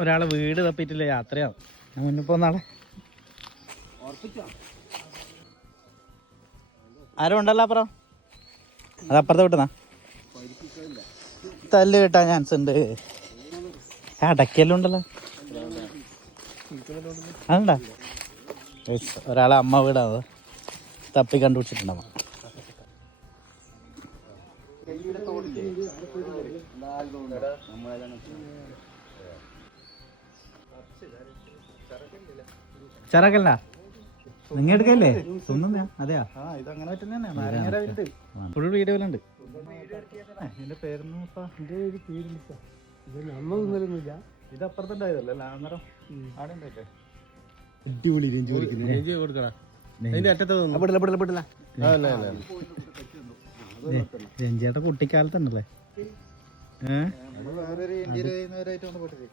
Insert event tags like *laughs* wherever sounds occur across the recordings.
ഒരാളെ വീട് തപ്പിയിട്ടില്ല? യാത്രയാവും. ഞാൻ മുന്നിൽ പോന്നാളെ ആരും ഉണ്ടല്ലോ അപ്പുറം? അത് അപ്പുറത്തെ വിട്ടുന്നാ തല്ല് കിട്ടാൻ ചാൻസ് ഉണ്ട്. അടക്കെല്ലാം ഉണ്ടല്ലോ. അതുണ്ടാ? ഒരാളെ അമ്മ വീടാണ്. തപ്പി കണ്ടുപിടിച്ചിട്ടുണ്ടാവും ചെറക്കല്ല നിങ്ങൾ എടുക്കല്ലേ? തിന്നുന്ന അതെയാ? ഫുൾ വീഡിയോയിലുണ്ട് എന്റെ പേരൊന്നും പേരില്ല ഇത് നമ്മ തിന്നലൊന്നുമില്ല. ഇത് അപ്പുറത്തുണ്ടായതല്ലേ അവിടെ ഉണ്ടായിട്ടെ അടിപൊളി രഞ്ജി രഞ്ജിയുടെ കുട്ടിക്കാലത്തുണ്ടല്ലേ? ഏഹ് വേറൊരു പോട്ടില്ലേ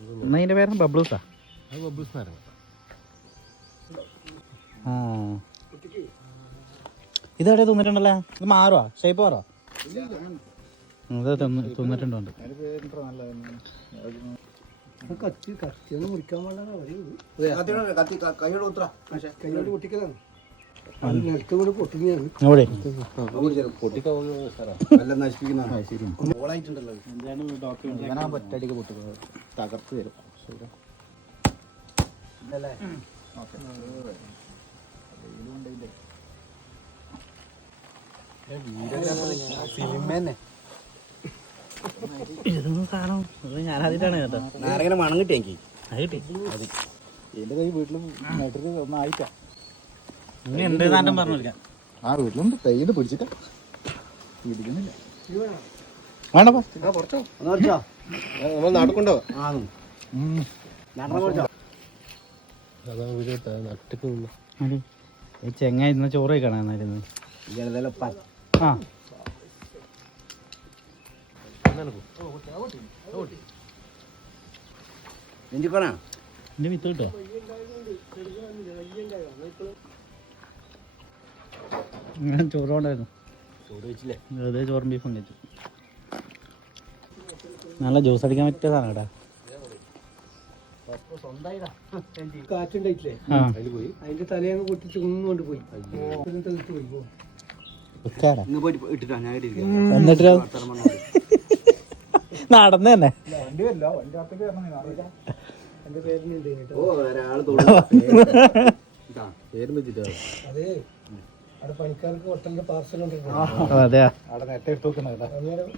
എന്നാ അതിന്റെ പേരാണ് ബബ്ലൂസാ ആ. ഇതെവിടെ തിന്നിട്ടുണ്ടല്ലേ? ഇത് മാറുവാ? ഷേപ്പ് മാറുവാ? ഇത് തിന്ന് തിന്നിട്ടുണ്ട് കത്തി കത്തിയൊന്നും മുറിക്കാൻ പാടില്ല കൈയോട് പൊട്ടിക്കലാണ് കൈയോട് നിലത്ത് തകർത്ത് തരും ഇതൊന്നും സാധനം? ഇത് ഞാനാദ്യമായിട്ടാണ് കേട്ടോ നാരങ്ങനെ മണം കിട്ടിയെങ്കിൽ എനിക്ക് അത് കിട്ടി. എന്റെ കൈ വീട്ടിലും നട്ടിട്ട് ഒന്നും ആയിട്ടാ ഇനി ഉണ്ട് നാട്ടം പറഞ്ഞു കൊടുക്കാം ആ വീട്ടിലുണ്ട്. തൈയ്യത് പിടിച്ചിട്ട് വേണ്ടപ്പോ നാട്ടിക്കൊണ്ടോ? ചെങ്ങ ഇന്ന് ചോറ് കാണാനായിരുന്നു ആ. എന്റെ വിത്ത് കിട്ടോ ഞാൻ ചോറ് കൊണ്ടായിരുന്നു വെറുതെ ചോറും ബീഫും കഴിച്ചു. നല്ല ജ്യൂസ് അടിക്കാൻ പറ്റിയ സാധനം കേട്ടാ. കാറ്റുണ്ടായിട്ടില്ലേ? പോയി. അതിന്റെ തലയങ്ങ് പൊട്ടിച്ച് കുന്നുകൊണ്ട് പോയി. തെളിച്ച് പോയി പോ. വെക്കാടാ. എന്നിട്ട്? നടന്നു തന്നെ. വണ്ടി *laughs* കേട്ടോ അവിടെ പണിക്കാർക്ക് ഹോട്ടലിന്റെ പാർസൽ കൊണ്ടിരുന്നു അതെയാ. അവിടെ എടുത്ത് വെക്കണതാ അന്നേരം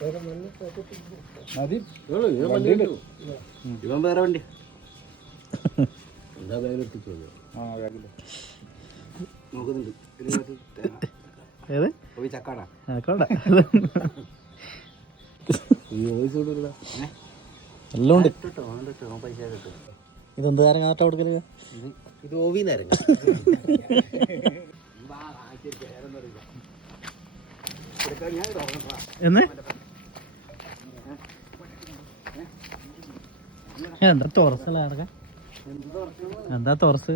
വേറെ മണ്ണ് പാക്കറ്റ് മതി. ഇവൻ വേറെ വണ്ടി. ആ ബാഗിൽ. നോക്കുന്നുണ്ട്. ഏത്? പോയി ചക്കാടാ. ആയിക്കോട്ടെ എല്ലാം ഉണ്ട്. പൈസ കിട്ടും ഇതെന്ത് കാട്ടാ കൊടുക്കൽ? ഇത് ഓവി എന്ന്? എന്താ തുറസല്ല ഇറക്കാൻ എന്താ തുറസ്?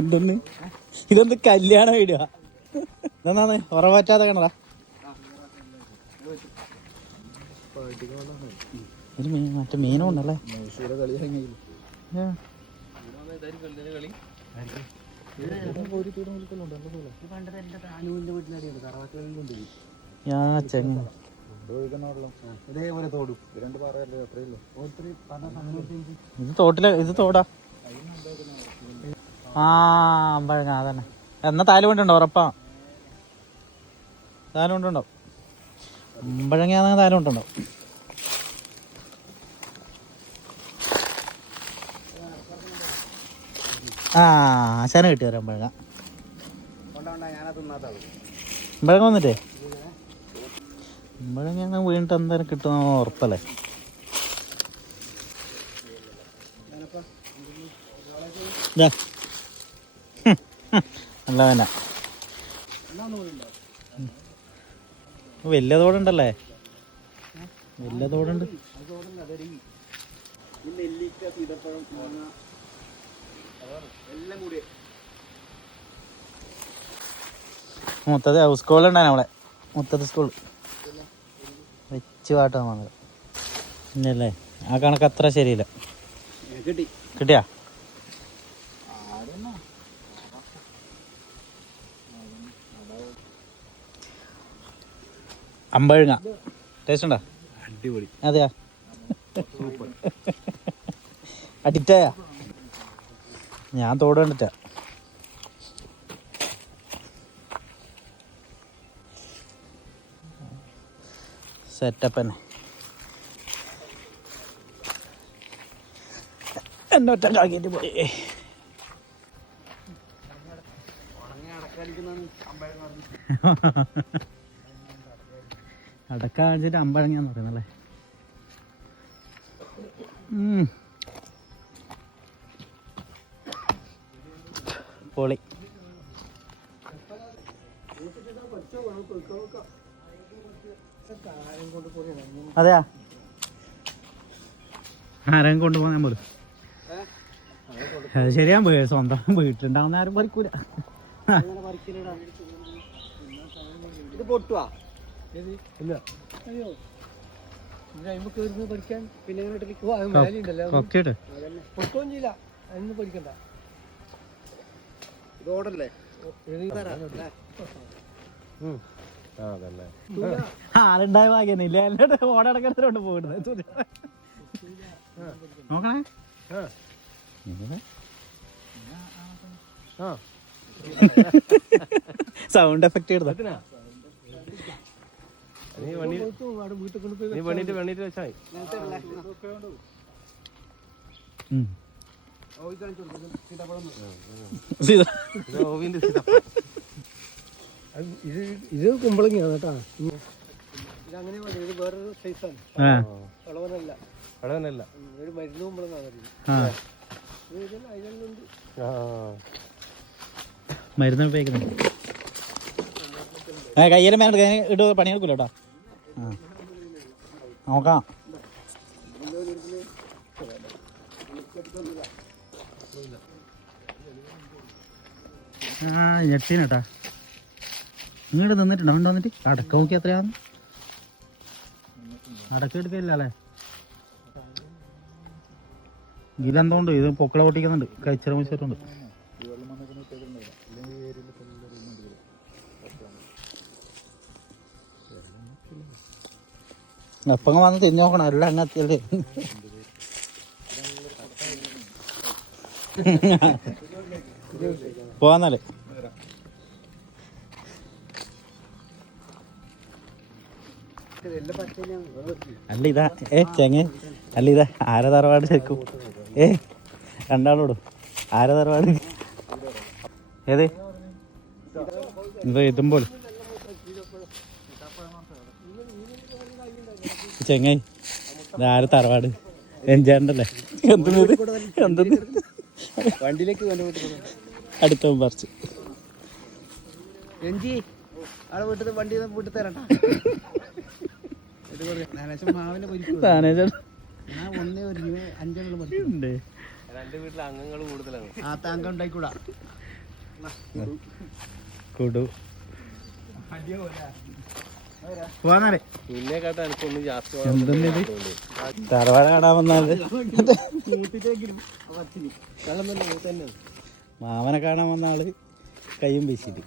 എന്തൊന്ന് ഇതൊന്ന് കല്യാണ വീഡിയോ? ഇതെന്നാണ് ഉറവാറ്റാതെ ഒരു മീൻ മറ്റേ മീനും ഉണ്ടല്ലേ? ഇത് തോട്ടിൽ ഇത് തോടാ. ആ അമ്പഴങ്ങ അതന്നെ. എന്നാ താലുകൊണ്ടുണ്ടോ ഉറപ്പാ. താലുകൊണ്ടുണ്ടോ താരം താലുകൊണ്ടുണ്ടോ ആ ആശാന കിട്ടി വരാം തിന്നാത്താവും അമ്പഴങ്ങ വന്നിട്ടേ? പഴങ്ങ വീണിട്ട് എന്തായാലും കിട്ടുന്ന ഉറപ്പല്ലേ? അല്ല തന്നെ. വലിയ തോടുണ്ടല്ലേ? വലിയ തോടുണ്ട്. നെല്ലിക്ക മൊത്തത്തിൽ ഹൗസ് സ്കൂൾ ഉണ്ടായിരുന്നു നമ്മളെ മൊത്തത്തിൽ സ്കൂൾ വെച്ച് പാട്ടാ വന്നത്. ഇല്ലല്ലേ ആ കണക്ക് അത്ര ശരിയില്ല. കിട്ടിയാ? അമ്പഴങ്ങ. ടേസ്റ്റ് ഉണ്ടോ അടിപൊളി. അതെയാ? അഡിക്റ്റായ ഞാൻ തോട് കണ്ടിട്ടാ. സെറ്റപ്പ് തന്നെ എന്നെ ഒറ്റക്കാക്കിയിട്ട് പോയി. അടക്ക *laughs* കാണിച്ചിട്ട് അമ്പഴങ്ങാന്ന് പറയുന്നല്ലേ. പൊളി. അതെയാ? ആരെയും കൊണ്ടുപോകാൻ പോലും. അത് ശരിയാ വീ- സ്വന്തം വീട്ടിലുണ്ടാവുന്ന ആരും പറിക്കൂല പൊട്ടുവാ. ഇല്ല. അയ്യോ. പഠിക്കാൻ. പിന്നെ പൊട്ടുകയും ചെയ്യില്ല. പഠിക്കണ്ട. ഇത് ഓടല്ലേ? ആളുണ്ടായ ഭാഗ്യന്നില്ല എല്ലാവരും നോക്കണേ. സൗണ്ട് എഫക്ട് ഇടുന്ന നീ വെച്ചാൽ ഓവിന്റെ ഇത് ഇത് കുമ്പളങ്ങിയാണ് കേട്ടാ. ഇത് വേറൊരു സൈസാണ്. വളവനല്ല ഒരു മരുന്ന് കുമ്പളങ്ങാണ് മരുന്ന് ഉപയോഗിക്കുന്നുണ്ട്. ആ കയ്യിലും മേലെ ഇട്ട് പണിയെടുക്കില്ല കേട്ടോ നോക്കാം. ഞെട്ടീനട്ടാ. ഇങ്ങോട്ട് നിന്നിട്ടുണ്ടോ? അവിടെ വന്നിട്ട്? അടക്ക നോക്കി എത്രയാന്ന്? അടക്ക എടുക്കില്ല അല്ലേ ഇതെന്തോണ്ട്? ഇത് പൊക്കള പൊട്ടിക്കുന്നുണ്ട്. വെച്ചിട്ടുണ്ട് എപ്പം വന്ന് തിന്നു നോക്കണം എല്ലാം എണ്ണ എത്തിയല്ലേ? പോവാന്നാൽ. അല്ല ഇതാ ഏ ചെങ്ങ? അല്ല ഇതാ ആര തറവാട് ശരിക്കും ഏ രണ്ടാളോടും. ആര തറവാട്? ഏത്? ഇതാ ഇതും പോലെ. ചെങ്ങായി. ഇത് ആര് തറവാട്? എഞ്ചാണ്ടല്ലേ എന്തെന്ന് എന്തെന്ന് വണ്ടിയിലേക്ക് അടുത്ത പറിച്ച് രഞ്ജി ആളെ വീട്ടിൽ വണ്ടി വീട്ടിൽ തരണ്ട. കൊടു. നിന്നെ കാട്ടാ എനിക്കൊന്നും ജാസ്തി തറവാട് കാണാൻ മാമനെ കാണാൻ വന്ന ആൾ കയ്യും വീശിട്ട്.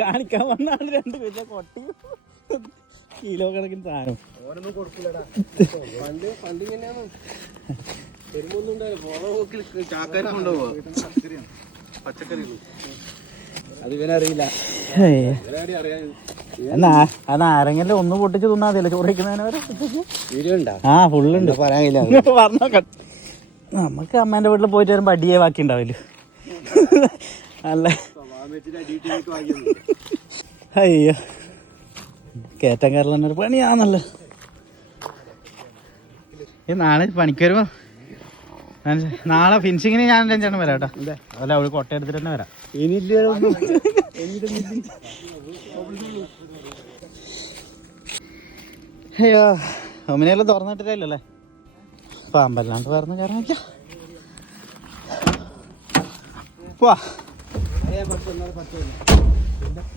കാണിക്കാൻ വന്ന ആൾ രണ്ട് വലിയ കൊട്ടി. കിലോ കണക്കിന് സാധനം. ഓനൊന്നും കൊടുക്കില്ലടാ പണ്ട് പണ്ട് ഇങ്ങനെയാണ് ഉണ്ടാവില്ല. പോക്കിൽ പച്ചക്കറി അത് ഇവനറിയില്ല. അറിയാൻ എന്നാ ആ നാരങ്ങല്ലേ ഒന്ന് പൊട്ടിച്ച് തിന്നാ മതിയല്ലോ. ചോറ് വയ്ക്കുന്നതിന് വരെ വീഡിയോ ഉണ്ടാ ആ ഫുള്ളുണ്ട്. പറയാനില്ല *laughs* പറഞ്ഞോക്ക. നമുക്ക് അമ്മേന്റെ വീട്ടിൽ പോയിട്ട് വരുമ്പോ അടിയേ ബാക്കി ഉണ്ടാവില്ല അല്ല. അയ്യോ. കേറ്റം കയറലന്നെ ഒരു പണിയാന്നല്ലോ ഈ നാളെ പണിക്ക് വരുമ്പോ ഞാൻ നാളെ ഫിനിഷിങ്ങിന് ഞാൻ രണ്ടെണ്ണം വരാം കേട്ടോ. അല്ല അവൾ കൊട്ട എടുത്തിട്ട് തന്നെ വരാം. ഇനിയില്ലൊന്നും അയ്യോ ഒമിനെല്ലാം തുറന്നിട്ടില്ലല്ലേ? പാമ്പല്ലാണ്ട് പറഞ്ഞ കാരണം വാ.